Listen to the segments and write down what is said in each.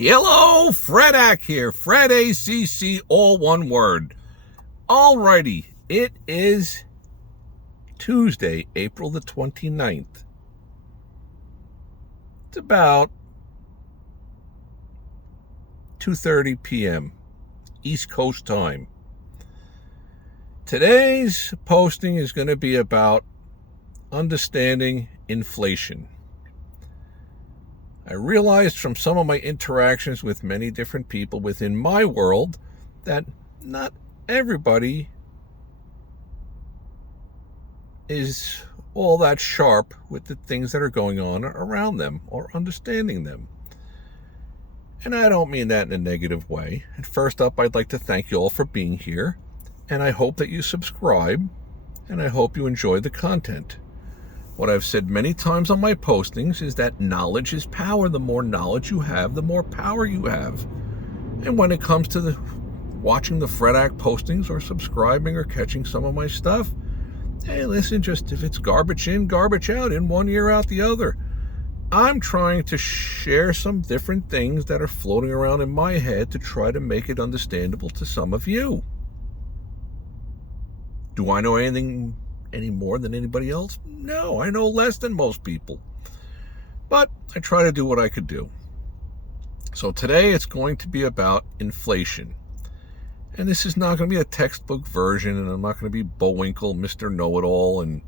Hello, Fred Ack here. Fred ACC, all one word. Alrighty, it is Tuesday, April the 29th. It's about 2:30 p.m. East Coast time. Today's posting is going to be about understanding inflation. I realized from some of my interactions with many different people within my world that not everybody is all that sharp with the things that are going on around them or understanding them. And I don't mean that in a negative way. And first up, I'd like to thank you all for being here. And I hope that you subscribe, and I hope you enjoy the content. What I've said many times on my postings is that knowledge is power. The more knowledge you have, the more power you have. And when it comes to watching the Fred Ack postings or subscribing or catching some of my stuff, hey, listen, just if it's garbage in, garbage out, in one ear, out the other. I'm trying to share some different things that are floating around in my head to try to make it understandable to some of you. Do I know anything any more than anybody else? No, I know less than most people. But I try to do what I could do. So today it's going to be about inflation. And this is not going to be a textbook version, and I'm not going to be Bullwinkle, Mr. Know-It-All, and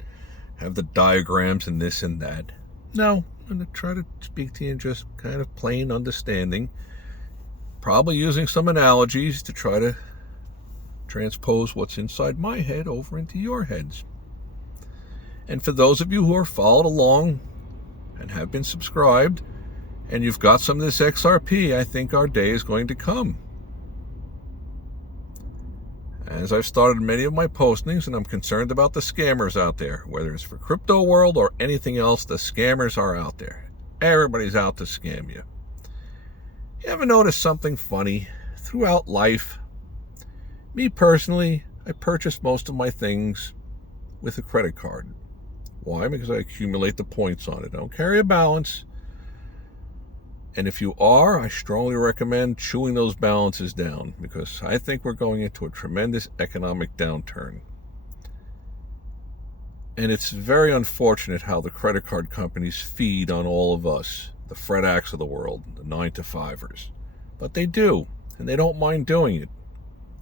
have the diagrams and this and that. No, I'm going to try to speak to you in just kind of plain understanding, probably using some analogies to try to transpose what's inside my head over into your heads. And for those of you who are followed along and have been subscribed, and you've got some of this XRP, I think our day is going to come. As I've started many of my postings, and I'm concerned about the scammers out there, whether it's for crypto world or anything else, the scammers are out there. Everybody's out to scam you. You ever notice something funny throughout life? Me personally, I purchase most of my things with a credit card. Why? Because I accumulate the points on it. I don't carry a balance. And if you are, I strongly recommend chewing those balances down, because I think we're going into a tremendous economic downturn. And it's very unfortunate how the credit card companies feed on all of us, the Fred Acks of the world, the 9-to-5ers. But they do, and they don't mind doing it.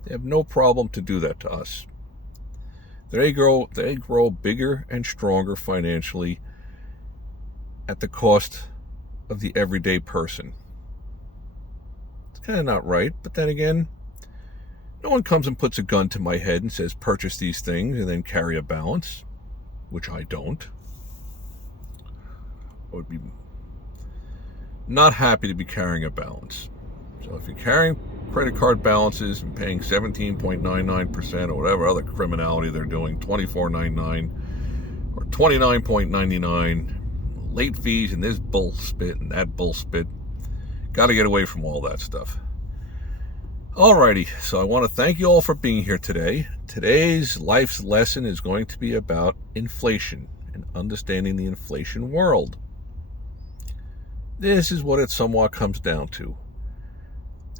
They have no problem to do that to us. They grow bigger and stronger financially at the cost of the everyday person. It's kind of not right, but then again, no one comes and puts a gun to my head and says, purchase these things and then carry a balance, which I don't. I would be not happy to be carrying a balance. So if you're carrying credit card balances and paying 17.99% or whatever other criminality they're doing, $24.99 or $29.99, late fees and this bull spit and that bull spit, got to get away from all that stuff. Alrighty, so I want to thank you all for being here today. Today's life's lesson is going to be about inflation and understanding the inflation world. This is what it somewhat comes down to.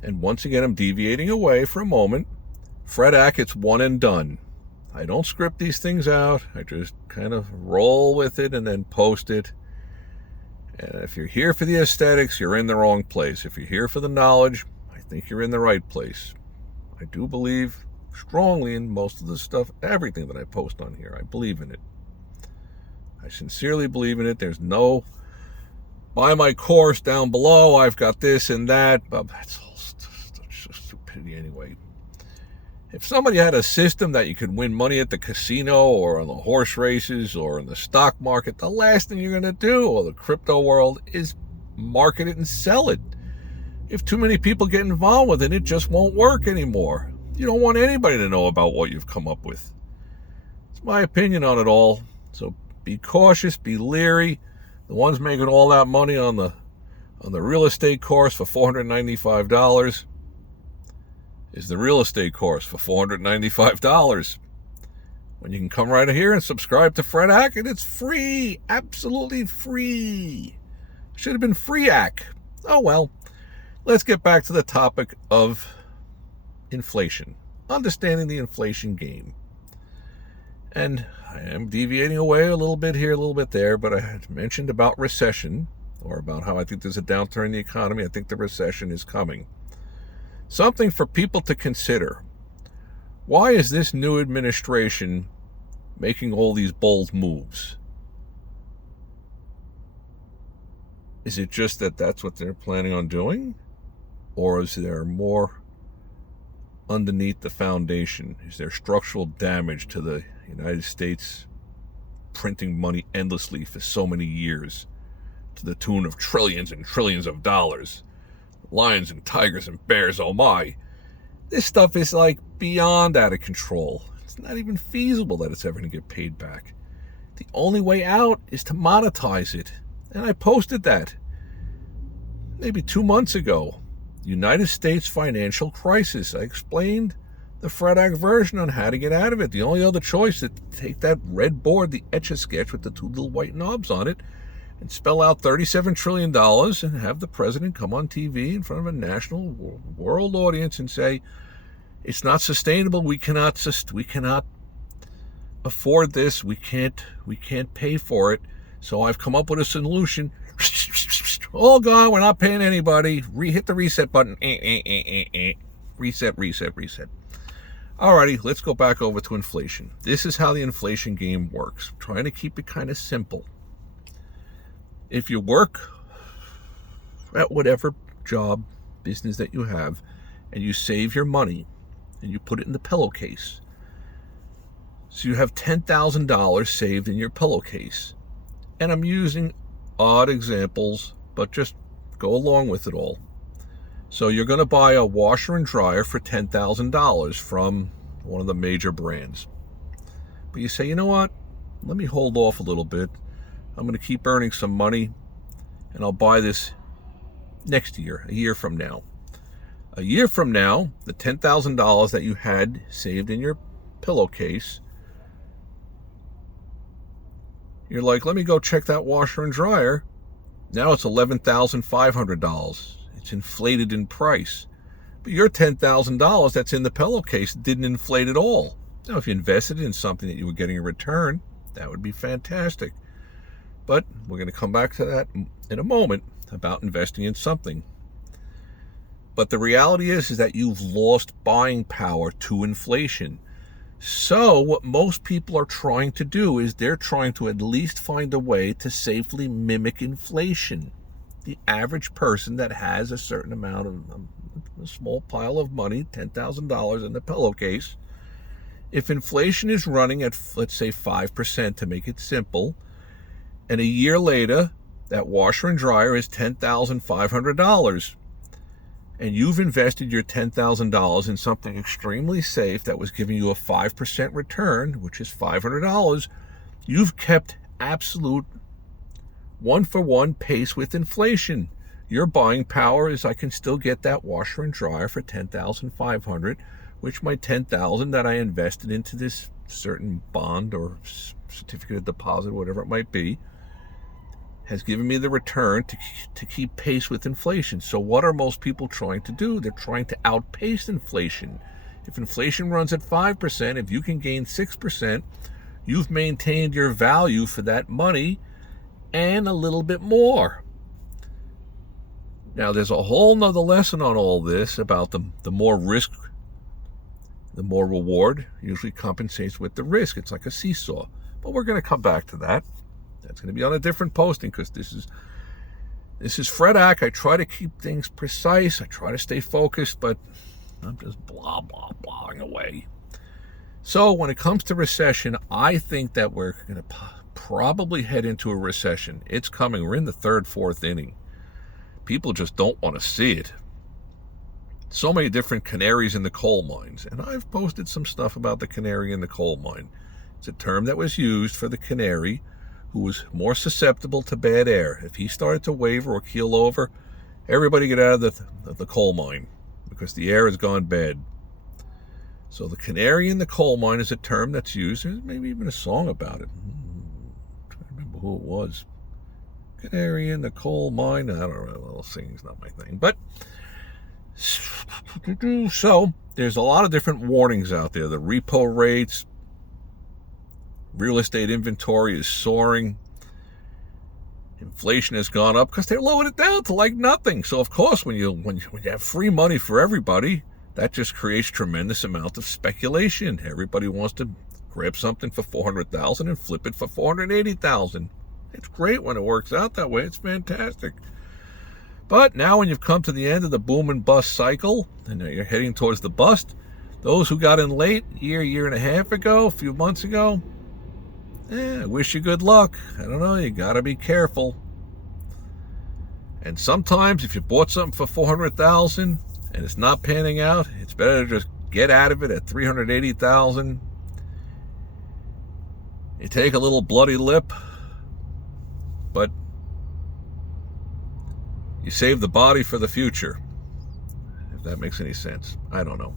And once again, I'm deviating away for a moment. Fred Ack, it's one and done. I don't script these things out. I just kind of roll with it and then post it. And if you're here for the aesthetics, you're in the wrong place. If you're here for the knowledge, I think you're in the right place. I do believe strongly in most of the stuff, everything that I post on here. I believe in it. I sincerely believe in it. There's no, buy my course down below, I've got this and that. But that's all stupidity anyway. If somebody had a system that you could win money at the casino or on the horse races or in the stock market, the last thing you're going to do, or the crypto world, is market it and sell it. If too many people get involved with it, it just won't work anymore. You don't want anybody to know about what you've come up with. It's my opinion on it all. So be cautious, be leery. The ones making all that money on the real estate course for $495 is the real estate course for $495. When you can come right here and subscribe to Fred Ack, and it's free, absolutely free. Should have been Free Ack. Oh well. let's get back to the topic of inflation, understanding the inflation game. And I am deviating away a little bit here, a little bit there, but I had mentioned about recession, or about how I think there's a downturn in the economy. I think the recession is coming. Something for people to consider. Why is this new administration making all these bold moves? Is it just that that's what they're planning on doing? Or is there more underneath the foundation? Is there structural damage to the United States printing money endlessly for so many years to the tune of trillions and trillions of dollars? Lions and tigers and bears, oh my. This stuff is like beyond out of control. It's not even feasible that it's ever going to get paid back. The only way out is to monetize it. And I posted that maybe 2 months ago. United States financial crisis. I explained the Fred Ag version on how to get out of it. The only other choice is to take that red board, the Etch-a-Sketch with the 2 little white knobs on it, and spell out $37 trillion and have the president come on TV in front of a national world audience and say, it's not sustainable. We cannot afford this. We can't pay for it. So I've come up with a solution. All gone. We're not paying anybody. Hit the reset button. Reset. Alrighty, let's go back over to inflation. This is how the inflation game works. I'm trying to keep it kind of simple. If you work at whatever job, business that you have, and you save your money and you put it in the pillowcase, so you have $10,000 saved in your pillowcase. And I'm using odd examples, but just go along with it all. So you're going to buy a washer and dryer for $10,000 from one of the major brands. But you say, you know what? Let me hold off a little bit. I'm going to keep earning some money, and I'll buy this next year, a year from now. A year from now, the $10,000 that you had saved in your pillowcase, you're like, let me go check that washer and dryer. Now it's $11,500. It's inflated in price. But your $10,000 that's in the pillowcase didn't inflate at all. Now, if you invested in something that you were getting a return, that would be fantastic. But we're going to come back to that in a moment about investing in something. But the reality is that you've lost buying power to inflation. So what most people are trying to do is they're trying to at least find a way to safely mimic inflation. The average person that has a certain amount of a small pile of money, $10,000 in the pillowcase, if inflation is running at, let's say, 5% to make it simple, and a year later, that washer and dryer is $10,500. And you've invested your $10,000 in something extremely safe that was giving you a 5% return, which is $500. You've kept absolute one-for-one pace with inflation. Your buying power is, I can still get that washer and dryer for $10,500, which my $10,000 that I invested into this certain bond or certificate of deposit, whatever it might be, has given me the return to keep pace with inflation. So what are most people trying to do? They're trying to outpace inflation. If inflation runs at 5%, if you can gain 6%, you've maintained your value for that money and a little bit more. Now, there's a whole nother lesson on all this about the more risk, the more reward usually compensates with the risk. It's like a seesaw. But we're going to come back to that. That's going to be on a different posting because this is Fred Ag. I try to keep things precise. I try to stay focused, but I'm just blah, blah, blahing away. So when it comes to recession, I think that we're going to probably head into a recession. It's coming. We're in the third, fourth inning. People just don't want to see it. So many different canaries in the coal mines. And I've posted some stuff about the canary in the coal mine. It's a term that was used for the canary who was more susceptible to bad air. If he started to waver or keel over, everybody get out of the coal mine because the air has gone bad. So the canary in the coal mine is a term that's used. There's maybe even a song about it. I'm trying to remember who it was. Canary in the coal mine. I don't know. Well, singing's not my thing. But so there's a lot of different warnings out there. The repo rates, real estate inventory is soaring. Inflation has gone up because they lowered it down to like nothing. So of course, when you have free money for everybody, that just creates tremendous amount of speculation. Everybody wants to grab something for $400,000 and flip it for $480,000. It's great when it works out that way. It's fantastic. But now when you've come to the end of the boom and bust cycle, and you're heading towards the bust, those who got in late, year and a half ago, a few months ago, I wish you good luck. I don't know, you got to be careful. And sometimes if you bought something for $400,000 and it's not panning out, it's better to just get out of it at $380,000. You take a little bloody lip, but you save the body for the future. If that makes any sense. I don't know.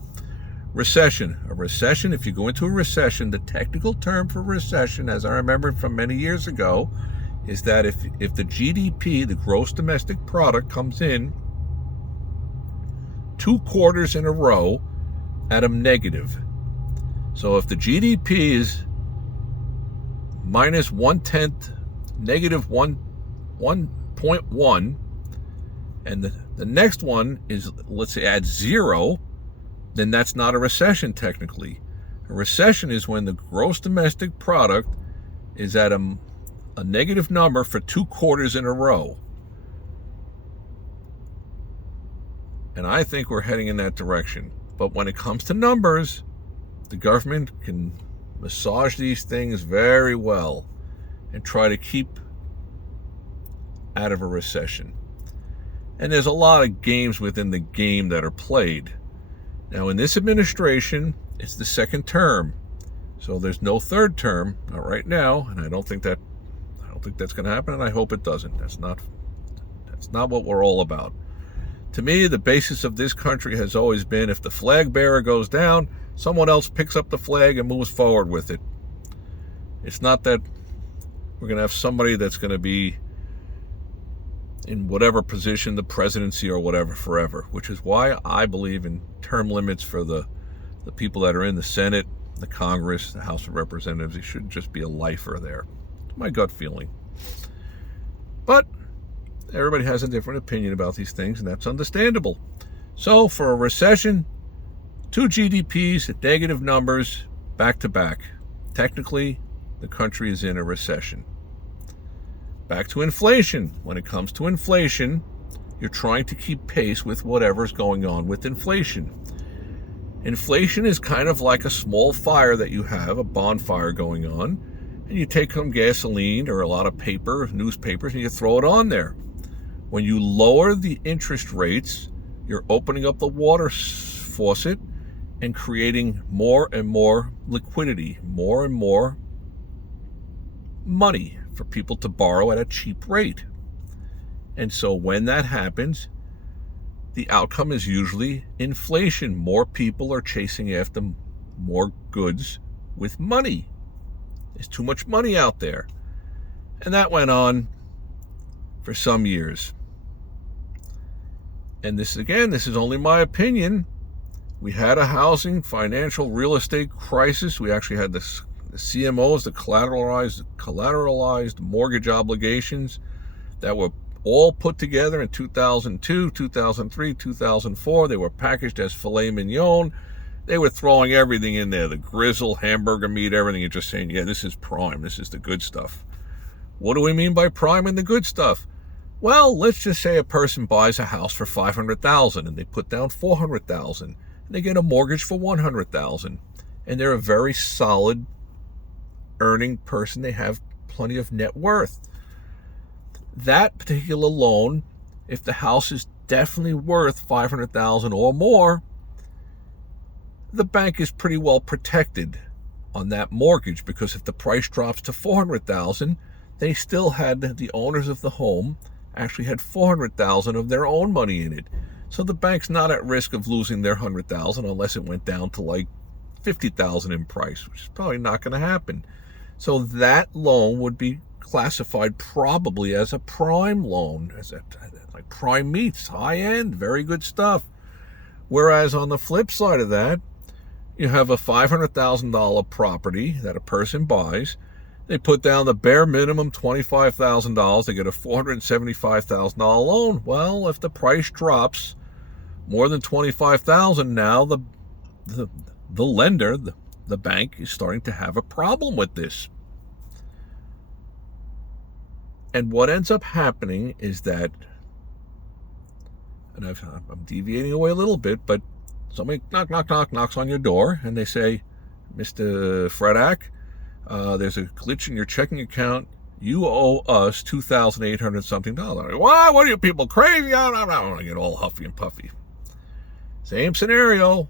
Recession. A recession, if you go into a recession, the technical term for recession, as I remember from many years ago, is that if the GDP, the gross domestic product, comes in 2 quarters in a row at a negative. So if the GDP is minus 1/10, negative 1.1, and the next one is, let's say, at 0, then that's not a recession technically. A recession is when the gross domestic product is at a negative number for 2 quarters in a row. And I think we're heading in that direction. But when it comes to numbers, the government can massage these things very well and try to keep out of a recession. And there's a lot of games within the game that are played. Now, in this administration, it's the second term, so there's no third term, not right now, and I don't think that's going to happen, and I hope it doesn't. That's not what we're all about. To me, the basis of this country has always been, if the flag bearer goes down, someone else picks up the flag and moves forward with it. It's not that we're going to have somebody that's going to be in whatever position, the presidency or whatever, forever, which is why I believe in term limits for the people that are in the Senate, the Congress, the House of Representatives. It should just be a lifer there. It's my gut feeling. But everybody has a different opinion about these things, and that's understandable. So for a recession, 2 GDPs at negative numbers back to back. Technically, the country is in a recession. Back to inflation. When it comes to inflation, you're trying to keep pace with whatever's going on with inflation. Inflation is kind of like a small fire that you have, a bonfire going on, and you take some gasoline or a lot of paper, newspapers, and you throw it on there. When you lower the interest rates, you're opening up the water faucet and creating more and more liquidity, more and more money for people to borrow at a cheap rate. And so when that happens, the outcome is usually inflation. More people are chasing after more goods with money. There's too much money out there. And that went on for some years. And this is only my opinion. We had a housing, financial, real estate crisis. We actually had the CMOs, the collateralized mortgage obligations that were all put together in 2002, 2003, 2004. They were packaged as filet mignon. They were throwing everything in there, the grizzle, hamburger meat, everything, and just saying, yeah, this is prime. This is the good stuff. What do we mean by prime and the good stuff? Well, let's just say a person buys a house for $500,000 and they put down $400,000 and they get a mortgage for $100,000, and they're a very solid earning person. They have plenty of net worth. That particular loan, if the house is definitely worth $500,000 or more, the bank is pretty well protected on that mortgage, because if the price drops to $400,000, they still had, the owners of the home actually had $400,000 of their own money in it. So the bank's not at risk of losing their $100,000 unless it went down to like $50,000 in price, which is probably not going to happen. So that loan would be classified probably as a prime loan, like prime meats, high end, very good stuff. Whereas on the flip side of that, you have a $500,000 property that a person buys. They put down the bare minimum $25,000. They get a $475,000 loan. Well, if the price drops more than $25,000, now the lender, the bank, is starting to have a problem with this. And what ends up happening is that, and I'm deviating away a little bit, but somebody knocks on your door, and they say, Mr. Fredak, there's a glitch in your checking account. You owe us $2,800 something. Why? What are you people crazy? I want to get all huffy and puffy. Same scenario.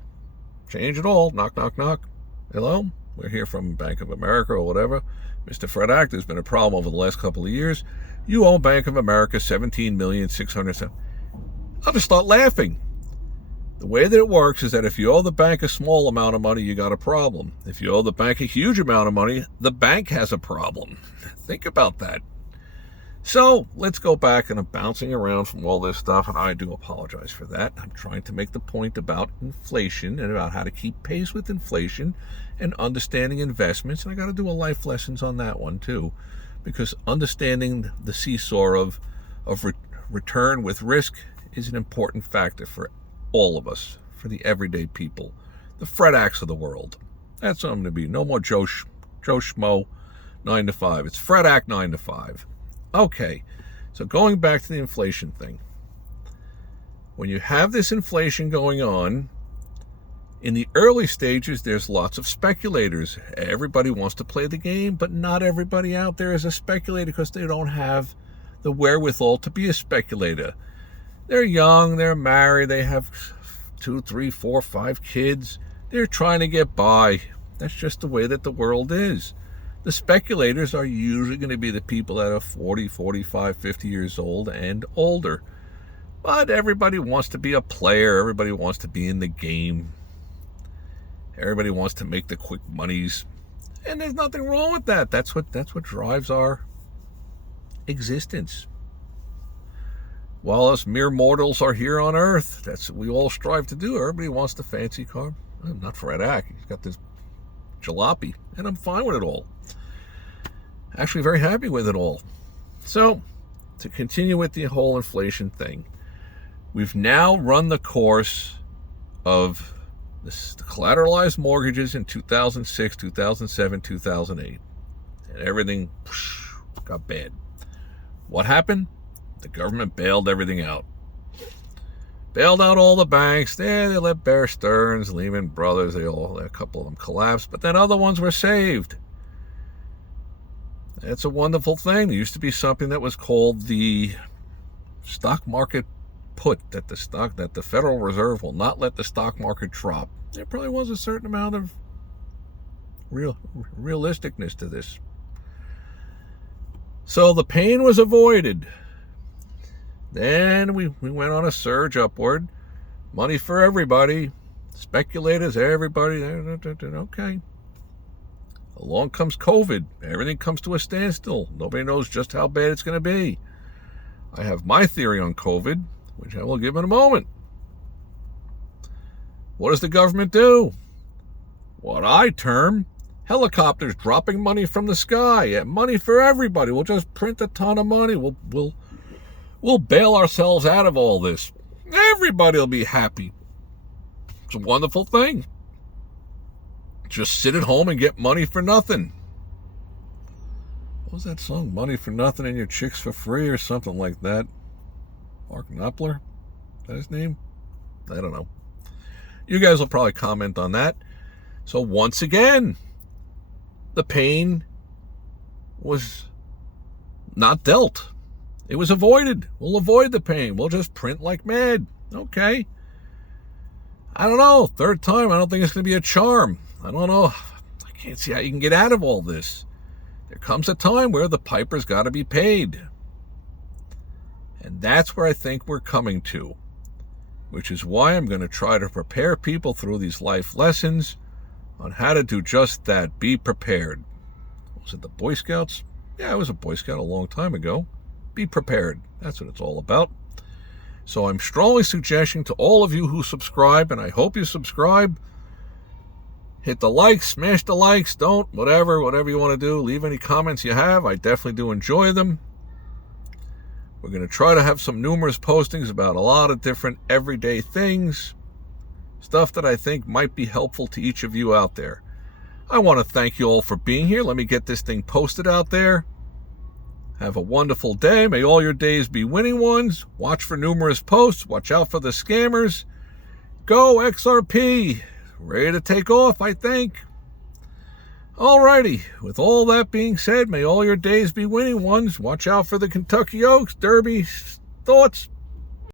Change it all. Knock. Hello? We're here from Bank of America or whatever. Mr. Fredak, there's been a problem over the last couple of years. You owe Bank of America $17,600,000. I'll just start laughing. The way that it works is that if you owe the bank a small amount of money, you got a problem. If you owe the bank a huge amount of money, the bank has a problem. Think about that. So let's go back, and I'm bouncing around from all this stuff, and I do apologize for that. I'm trying to make the point about inflation and about how to keep pace with inflation and understanding investments. And I got to do a life lessons on that one too, because understanding the seesaw of return with risk is an important factor for all of us, for the everyday people, the Fredaks of the world. That's what I'm going to be. No more Joe Schmo 9 to 5. It's Fredak 9 to 5. Okay, so going back to the inflation thing. When you have this inflation going on, in the early stages, there's lots of speculators. Everybody wants to play the game, but not everybody out there is a speculator because they don't have the wherewithal to be a speculator. They're young, they're married, they have 2, 3, 4, 5 kids. They're trying to get by. That's just the way that the world is. The speculators are usually going to be the people that are 40, 45, 50 years old and older. But everybody wants to be a player. Everybody wants to be in the game. Everybody wants to make the quick monies. And there's nothing wrong with that. That's what drives our existence. While us mere mortals are here on Earth, that's what we all strive to do. Everybody wants the fancy car. Not Fredak. He's got this jalopy, and I'm fine with it all. Actually very happy with it all. So, to continue with the whole inflation thing, we've now run the course of the collateralized mortgages in 2006, 2007, 2008. And everything got bad. What happened? The government bailed everything out. Bailed out all the banks. They let Bear Stearns, Lehman Brothers, a couple of them collapsed, but then other ones were saved. It's a wonderful thing. There used to be something that was called the stock market put, that the Federal Reserve will not let the stock market drop. There probably was a certain amount of realisticness to this. So the pain was avoided. Then we went on a surge upward. Money for everybody. Speculators, everybody. Okay. Along comes COVID. Everything comes to a standstill. Nobody knows just how bad it's going to be. I have my theory on COVID, which I will give in a moment. What does the government do? What I term helicopters dropping money from the sky. Yeah, money for everybody. We'll just print a ton of money. We'll bail ourselves out of all this. Everybody will be happy. It's a wonderful thing. Just sit at home and get money for nothing. What was that song? Money for nothing and your chicks for free or something like that. Mark Knopfler? Is that his name? I don't know. You guys will probably comment on that. So once again, the pain was not dealt. It was avoided. We'll avoid the pain. We'll just print like mad. Okay. I don't know. Third time, I don't think it's going to be a charm. I don't know. I can't see how you can get out of all this. There comes a time where the piper's got to be paid. And that's where I think we're coming to, which is why I'm going to try to prepare people through these life lessons on how to do just that. Be prepared. Was it the Boy Scouts? Yeah, I was a Boy Scout a long time ago. Be prepared. That's what it's all about. So I'm strongly suggesting to all of you who subscribe, and I hope you subscribe, hit the likes, smash the likes, don't, whatever you want to do. Leave any comments you have. I definitely do enjoy them. We're going to try to have some numerous postings about a lot of different everyday things, stuff that I think might be helpful to each of you out there. I want to thank you all for being here. Let me get this thing posted out there. Have a wonderful day. May all your days be winning ones. Watch for numerous posts. Watch out for the scammers. Go XRP. Ready to take off, I think. Alrighty. With all that being said, may all your days be winning ones. Watch out for the Kentucky Oaks. Derby thoughts.